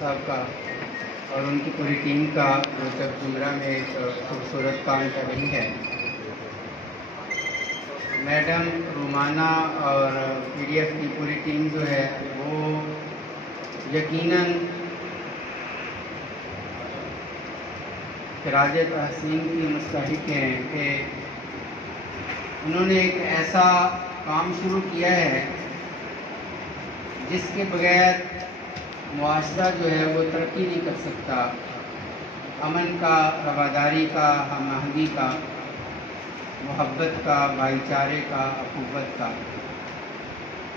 صاحب کا اور ان کی پوری ٹیم کا جو تک زمرہ میں ایک خوبصورت کام کر رہی ہے. میڈم رومانہ اور PDF کی پوری ٹیم جو ہے وہ یقیناً خراج تحسین کی مستحق ہیں کہ انہوں نے ایک ایسا کام شروع کیا ہے جس کے بغیر معاشرہ جو ہے وہ ترقی نہیں کر سکتا. امن کا، رواداری کا، ہم آہنگی کا، محبت کا، بھائی چارے کا، اخوت کا،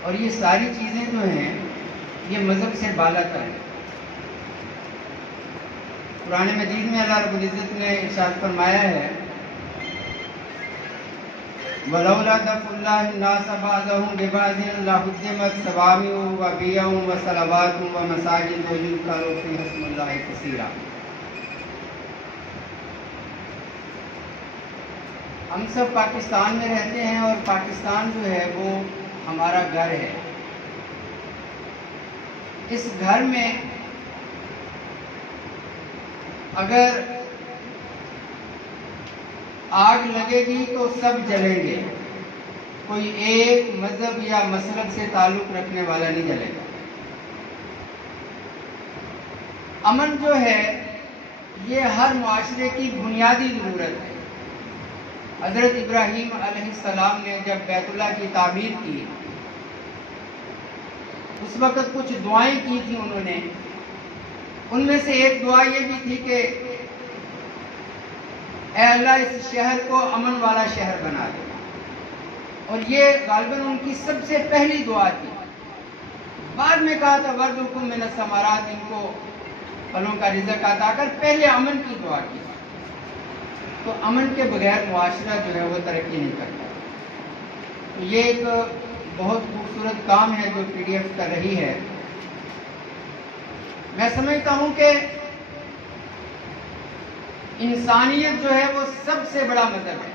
اور یہ ساری چیزیں جو ہیں یہ مذہب سے بالا تر ہیں. قرآن مجید میں اللہ رب العزت نے ارشاد فرمایا ہے وَلَوْلَا دَفْعُ اللَّهِ النَّاسَ بَعْضَهُم بِبَعْضٍ لَهُدِّمَتْ صَوَامِعُ وَبِيَعٌ وَصَلَوَاتٌ وَمَسَاجِدُ يُذْكَرُ فِيهَا اسْمُ اللَّهِ كَثِيرًا. ہم سب پاکستان میں رہتے ہیں اور پاکستان جو ہے وہ ہمارا گھر ہے. اس گھر میں اگر آگ لگے گی تو سب جلیں گے، کوئی ایک مذہب یا مسلک سے تعلق رکھنے والا نہیں جلے گا. امن جو ہے یہ ہر معاشرے کی بنیادی ضرورت ہے. حضرت ابراہیم علیہ السلام نے جب بیت اللہ کی تعمیر کی اس وقت کچھ دعائیں کی تھیں انہوں نے. ان میں سے ایک دعا یہ بھی تھی کہ اے اللہ اس شہر کو امن والا شہر بنا دے، اور یہ غالباً ان کی سب سے پہلی دعا تھی. بعد میں کہا تھا وَرْزُقْهُم مِّنَ الثَّمَرَاتِ، ان کو پھلوں کا رزق عطا کر. پہلے امن کی دعا کی. تو امن کے بغیر معاشرہ جو ہے وہ ترقی نہیں کرتا. تو یہ ایک بہت خوبصورت کام ہے جو PDF کر رہی ہے. میں سمجھتا ہوں کہ انسانیت جو ہے وہ سب سے بڑا مذہب ہے،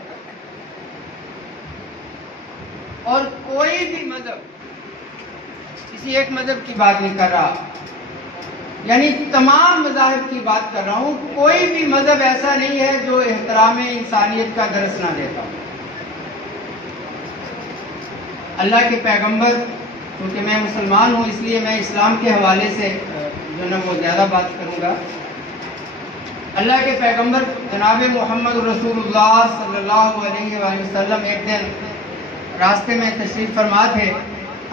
اور کوئی بھی مذہب، کسی ایک مذہب کی بات نہیں کر رہا، یعنی تمام مذاہب کی بات کر رہا ہوں، کوئی بھی مذہب ایسا نہیں ہے جو احترام انسانیت کا درس نہ دیتا. اللہ کے پیغمبر، کیونکہ میں مسلمان ہوں اس لیے میں اسلام کے حوالے سے جو نا وہ زیادہ بات کروں گا. اللہ کے پیغمبر جناب محمد رسول اللہ صلی اللہ علیہ وآلہ وسلم ایک دن راستے میں تشریف فرما تھے،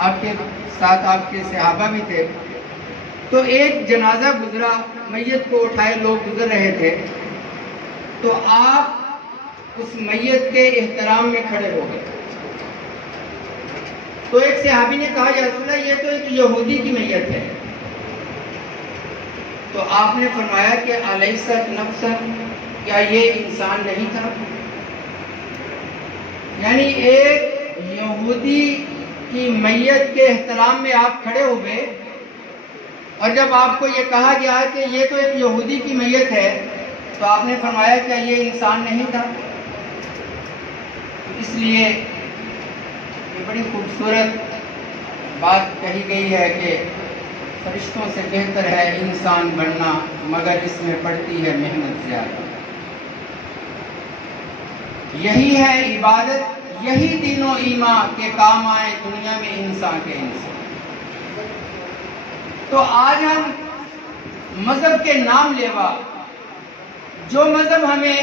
آپ کے ساتھ آپ کے صحابہ بھی تھے. تو ایک جنازہ گزرا، میت کو اٹھائے لوگ گزر رہے تھے. تو آپ اس میت کے احترام میں کھڑے ہو گئے. تو ایک صحابی نے کہا یا رسول اللہ یہ تو ایک یہودی کی میت ہے. تو آپ نے فرمایا کہ الیست نفسا، کیا یہ انسان نہیں تھا؟ یعنی ایک یہودی کی میت کے احترام میں آپ کھڑے ہوئے، اور جب آپ کو یہ کہا گیا کہ یہ تو ایک یہودی کی میت ہے تو آپ نے فرمایا کیا یہ انسان نہیں تھا؟ اس لیے یہ بڑی خوبصورت بات کہی گئی ہے کہ فرشتوں سے بہتر ہے انسان بننا، مگر اس میں پڑتی ہے محنت زیادہ. یہی ہے عبادت، یہی دین و ایمان کے کام آئے دنیا میں انسان کے انسان. تو آج ہم مذہب کے نام لیوا، جو مذہب ہمیں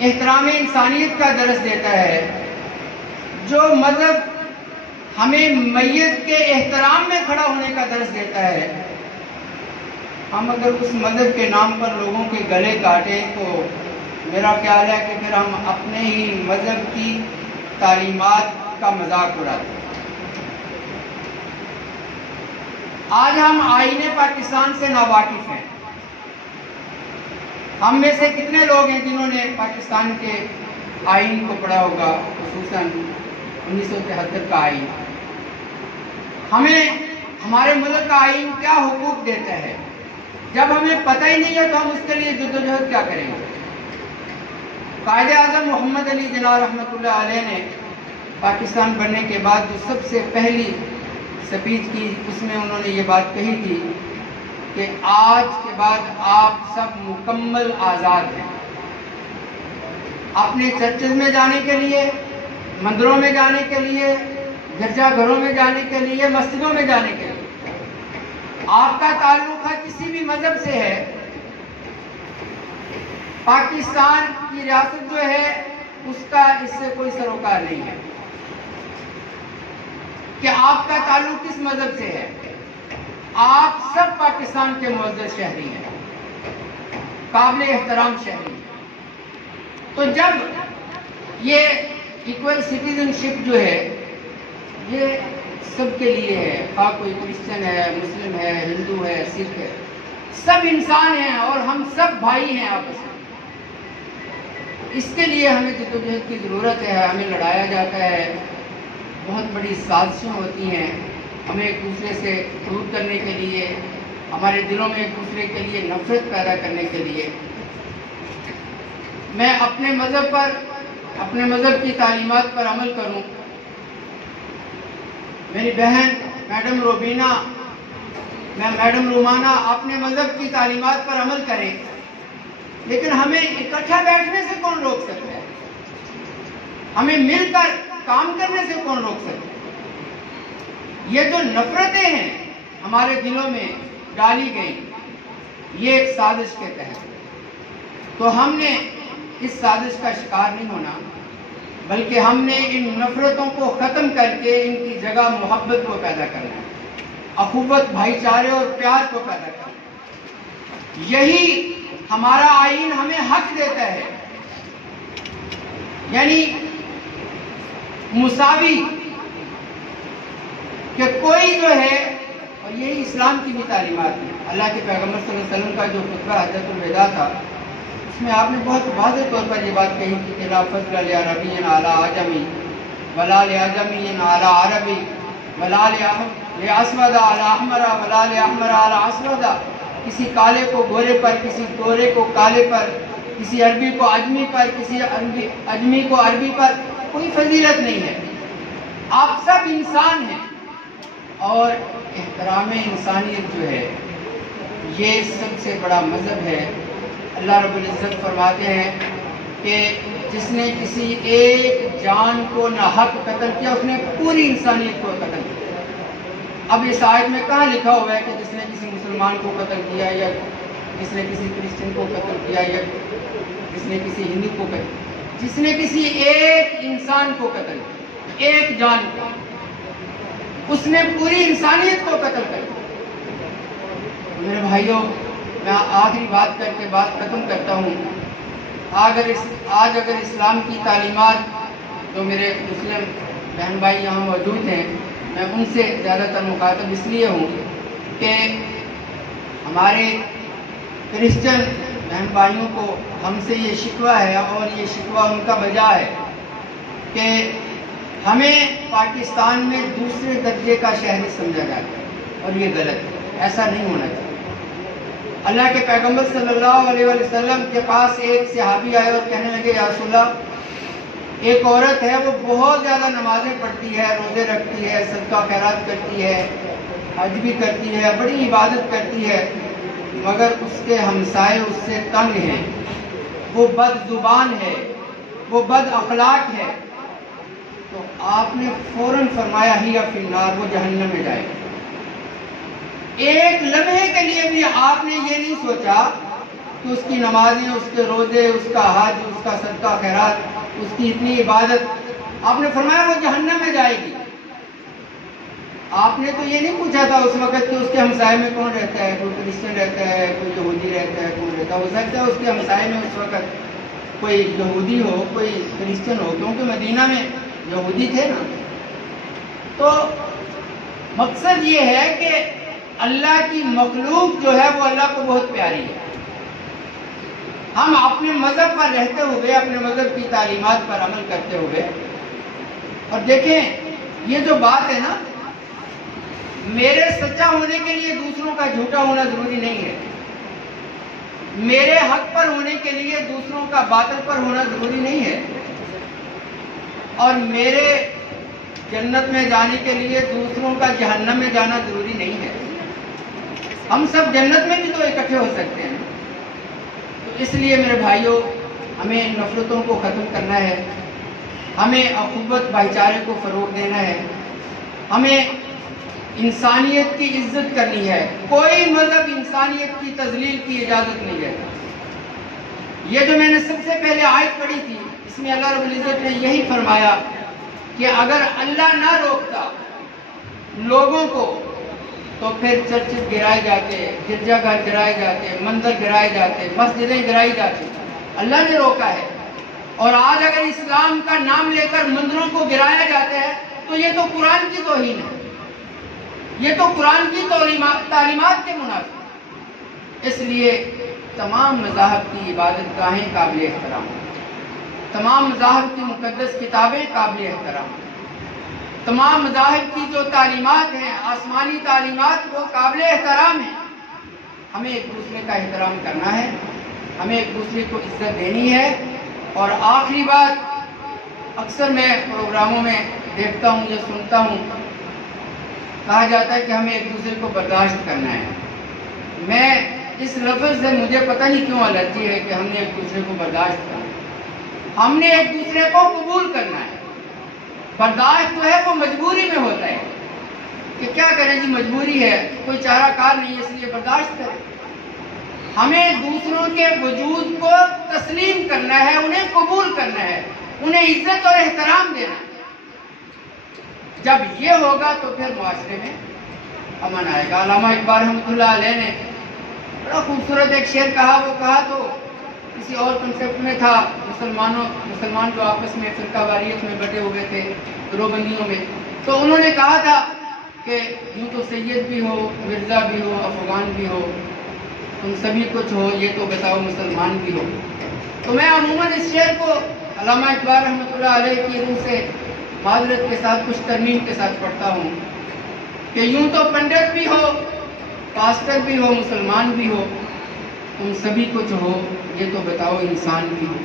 احترام انسانیت کا درس دیتا ہے، جو مذہب ہمیں میت کے احترام میں کھڑا ہونے کا درس دیتا ہے، ہم اگر اس مذہب کے نام پر لوگوں کے گلے کاٹیں تو میرا خیال ہے کہ پھر ہم اپنے ہی مذہب کی تعلیمات کا مذاق اڑاتے ہیں. آج ہم آئین پاکستان سے ناواقف ہیں. ہم میں سے کتنے لوگ ہیں جنہوں نے پاکستان کے آئین کو پڑھا ہوگا، خصوصاً 1973 کا آئین. ہمیں ہمارے ملک کا آئین کیا حقوق دیتا ہے؟ جب ہمیں پتہ ہی نہیں ہے تو ہم اس کے لیے جدوجہد کیا کریں گے؟ قائد اعظم محمد علی جناح رحمۃ اللہ علیہ نے پاکستان بننے کے بعد جو سب سے پہلی سپیچ کی، اس میں انہوں نے یہ بات کہی تھی کہ آج کے بعد آپ سب مکمل آزاد ہیں اپنے چرچز میں جانے کے لیے، مندروں میں جانے کے لیے، گرجا گھروں میں جانے کے لیے، مسجدوں میں جانے کے لیے۔ آپ کا تعلق ہے کسی بھی مذہب سے ہے، پاکستان کی ریاست جو ہے اس کا اس سے کوئی سروکار نہیں ہے کہ آپ کا تعلق کس مذہب سے ہے۔ آپ سب پاکستان کے معزز شہری ہیں، قابل احترام شہری ہیں۔ تو جب یہ ایکول سٹیزن شپ جو ہے یہ سب کے لیے ہے، خواہ کوئی کرسچن ہے، مسلم ہے، ہندو ہے، سکھ ہے، سب انسان ہیں اور ہم سب بھائی ہیں آپس میں۔ اس کے لیے ہمیں جدوجہد کی ضرورت ہے، ہمیں لڑایا جاتا ہے، بہت بڑی سازشیں ہوتی ہیں ہمیں ایک دوسرے سے دور کرنے کے لیے، ہمارے دلوں میں ایک دوسرے کے لیے نفرت پیدا کرنے کے لیے۔ میں اپنے مذہب کی تعلیمات پر عمل کروں، میری بہن میڈم روبینہ، میڈم رومانہ اپنے مذہب کی تعلیمات پر عمل کریں، لیکن ہمیں اکٹھا بیٹھنے سے کون روک سکتا ہے؟ ہمیں مل کر کام کرنے سے کون روک سکتا ہے؟ یہ جو نفرتیں ہیں ہمارے دلوں میں ڈالی گئی، یہ ایک سازش کے تحت، تو ہم نے اس سازش کا شکار نہیں ہونا، بلکہ ہم نے ان نفرتوں کو ختم کر کے ان کی جگہ محبت کو پیدا کرنا ہے، اخوت، بھائی چارے اور پیار کو پیدا کرنا ہے۔ یہی ہمارا آئین ہمیں حق دیتا ہے، یعنی مساوی، کہ کوئی جو ہے، اور یہی اسلام کی بھی تعلیمات ہے۔ اللہ کے پیغمبر صلی اللہ علیہ وسلم کا جو خطبہ حجۃ الوداع تھا، اس میں آپ نے بہت واضح طور پر یہ بات کہی تھی کہ لا فضل لعربی علی عجمی ولا لعجمی علی عربی ولا لاسود علی احمر ولا لاحمر علی اسود۔ کسی کالے کو گورے پر، کسی گورے کو کالے پر، کسی عربی کو اجمی پر، کسی اجمی کو عربی پر کوئی فضیلت نہیں ہے۔ آپ سب انسان ہیں، اور احترام انسانیت جو ہے یہ سب سے بڑا مذہب ہے۔ اللہ رب العزت فرماتے ہیں کہ جس نے کسی ایک جان کو ناحق قتل کیا، اس نے پوری انسانیت کو قتل کیا۔ اب اس آیت میں کہاں لکھا ہوا ہے کہ جس نے کسی مسلمان کو قتل کیا، یا جس نے کسی کرسچن کو قتل کیا، یا جس نے کسی ہندو کو قتل کیا؟ جس نے کسی ایک انسان کو قتل کیا، ایک جان کو، اس نے پوری انسانیت کو قتل کر دیا۔ میرے بھائیوں، میں آخری بات کر کے بات ختم کرتا ہوں۔ آج اگر اسلام کی تعلیمات، جو میرے مسلم بہن بھائی یہاں موجود ہیں، میں ان سے زیادہ تر مخاطب اس لیے ہوں کہ ہمارے کرسچن بہن بھائیوں کو ہم سے یہ شکوہ ہے، اور یہ شکوہ ان کا بجا ہے کہ ہمیں پاکستان میں دوسرے درجے کا شہری سمجھا جاتا ہے، اور یہ غلط ہے، ایسا نہیں ہونا چاہیے۔ اللہ کے پیغمبر صلی اللہ علیہ وسلم کے پاس ایک صحابی آئے اور کہنے لگے، یا رسول اللہ، ایک عورت ہے، وہ بہت زیادہ نمازیں پڑھتی ہے، روزے رکھتی ہے، صدقہ خیرات کرتی ہے، حج بھی کرتی ہے، بڑی عبادت کرتی ہے، مگر اس کے ہمسائے اس سے تنگ ہیں، وہ بد زبان ہے، وہ بد اخلاق ہے۔ تو آپ نے فوراً فرمایا، ہی فی النار، وہ جہنم میں جائے گا۔ ایک لمحے کے لیے بھی آپ نے یہ نہیں سوچا کہ اس کی نمازیں، اس کے روزے، اس کا حج، اس کا صدقہ خیرات، اس کی اتنی عبادت، آپ نے فرمایا وہ جہنم میں جائے گی۔ آپ نے تو یہ نہیں پوچھا تھا اس وقت کہ اس کے ہمسائے میں کون رہتا ہے، کوئی کرسچن رہتا ہے، کوئی یہودی رہتا ہے، کون رہتا ہے۔ ہو سکتا ہے اس کے ہمسائے میں اس وقت کوئی یہودی ہو، کوئی کرسچن ہو، کیونکہ مدینہ میں یہودی تھے نا۔ تو مقصد یہ ہے کہ اللہ کی مخلوق جو ہے وہ اللہ کو بہت پیاری ہے۔ ہم اپنے مذہب پر رہتے ہوئے، اپنے مذہب کی تعلیمات پر عمل کرتے ہوئے، اور دیکھیں یہ جو بات ہے نا، میرے سچا ہونے کے لیے دوسروں کا جھوٹا ہونا ضروری نہیں ہے، میرے حق پر ہونے کے لیے دوسروں کا باطل پر ہونا ضروری نہیں ہے، اور میرے جنت میں جانے کے لیے دوسروں کا جہنم میں جانا ضروری نہیں ہے۔ ہم سب جنت میں بھی تو اکٹھے ہو سکتے ہیں. تو اس لیے میرے بھائیوں ہمیں نفرتوں کو ختم کرنا ہے، ہمیں اخوت بھائی چارے کو فروغ دینا ہے، ہمیں انسانیت کی عزت کرنی ہے. کوئی مذہب انسانیت کی تذلیل کی اجازت نہیں دیتا. یہ جو میں نے سب سے پہلے آیت پڑھی تھی اس میں اللہ رب العزت نے یہی فرمایا کہ اگر اللہ نہ روکتا لوگوں کو تو پھر چرچز گرائے جاتے، گرجا گھر گرائے جاتے، مندر گرائے جاتے، مسجدیں گرائی جاتی. اللہ نے روکا ہے. اور آج اگر اسلام کا نام لے کر مندروں کو گرایا جاتا ہے تو یہ تو قرآن کی توہین ہے، یہ تو قرآن کی تعلیمات کے منافی. اس لیے تمام مذاہب کی عبادت گاہیں قابل احترام، تمام مذاہب کی مقدس کتابیں قابل احترام، تمام مذاہب کی جو تعلیمات ہیں آسمانی تعلیمات وہ قابل احترام ہیں. ہمیں ایک دوسرے کا احترام کرنا ہے، ہمیں ایک دوسرے کو عزت دینی ہے. اور آخری بات، اکثر میں پروگراموں میں دیکھتا ہوں یا سنتا ہوں کہا جاتا ہے کہ ہمیں ایک دوسرے کو برداشت کرنا ہے. میں اس لفظ سے مجھے پتہ نہیں کیوں الرجی ہے کہ ہم نے ایک دوسرے کو برداشت کرنا ہے. ہم نے ایک دوسرے کو قبول کرنا ہے. برداشت جو ہے وہ مجبوری میں ہوتا ہے کہ کیا کریں جی مجبوری ہے، کوئی چارہ کار نہیں ہے اس لیے برداشت کریں. ہمیں دوسروں کے وجود کو تسلیم کرنا ہے، انہیں قبول کرنا ہے، انہیں عزت اور احترام دینا ہے. جب یہ ہوگا تو پھر معاشرے میں امن آئے گا. علامہ اقبال رحمۃ اللہ علیہ نے بڑا خوبصورت ایک شعر کہا. وہ کہا تو کسی اور کنسیپٹ میں تھا، مسلمان جو آپس میں فرقہ واریت میں بٹے ہوئے تھے گروہ بندیوں میں. تو انہوں نے کہا تھا کہ یوں تو سید بھی ہو، مرزا بھی ہو، افغان بھی ہو، تم سبھی کچھ ہو، یہ تو بتاؤ مسلمان بھی ہو. تو میں عموماً اس شعر کو علامہ اقبال رحمۃ اللہ علیہ کی روح سے معذرت کے ساتھ کچھ ترمیم کے ساتھ پڑھتا ہوں کہ یوں تو پنڈت بھی ہو، پاسٹر بھی ہو، مسلمان بھی ہو، تم سبھی کچھ ہو، یہ تو بتاؤ انسان بھی ہو.